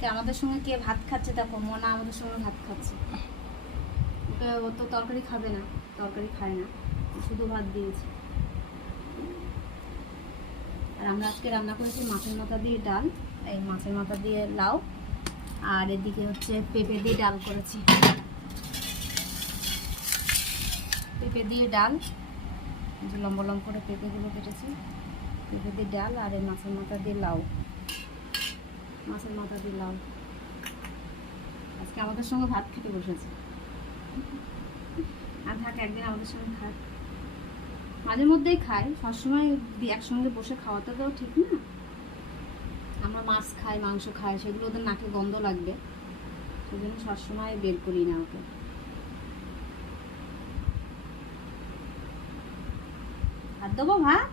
আজকে আমাদের সঙ্গে কে ভাত খাচ্ছে দেখো, মনা আমাদের সঙ্গে ভাত খাচ্ছে। ও তো তরকারি খাবে না, তরকারি খায় না, শুধু ভাত দিয়েছি। আর আমরা আজকে রান্না করেছি মাছের মাথা দিয়ে ডাল, এই মাছের মাথা দিয়ে লাউ, আর এদিকে হচ্ছে পেঁপে দিয়ে ডাল করেছি। পেঁপে দিয়ে ডাল, যে লম্বা লম্বা করে পেঁপেগুলো কেটেছি, পেঁপে দিয়ে ডাল, আর এই মাছের মাথা দিয়ে লাউ, মাছের মাথা দিয়ে লাউ। আজকে আমাদের সঙ্গে ভাত খেতে বসেছে। আর থাকে একদিন আমাদের সঙ্গে খায়, মাঝে মধ্যেই খায়, সবসময় একসঙ্গে বসে খাওয়াতে তো ঠিক না। আমরা মাছ খাই, মাংস খাই, সেগুলো ওদের নাকে গন্ধ লাগবে, সেই জন্য সবসময় বের করি না ওকে। ভাত দেবো ভাত।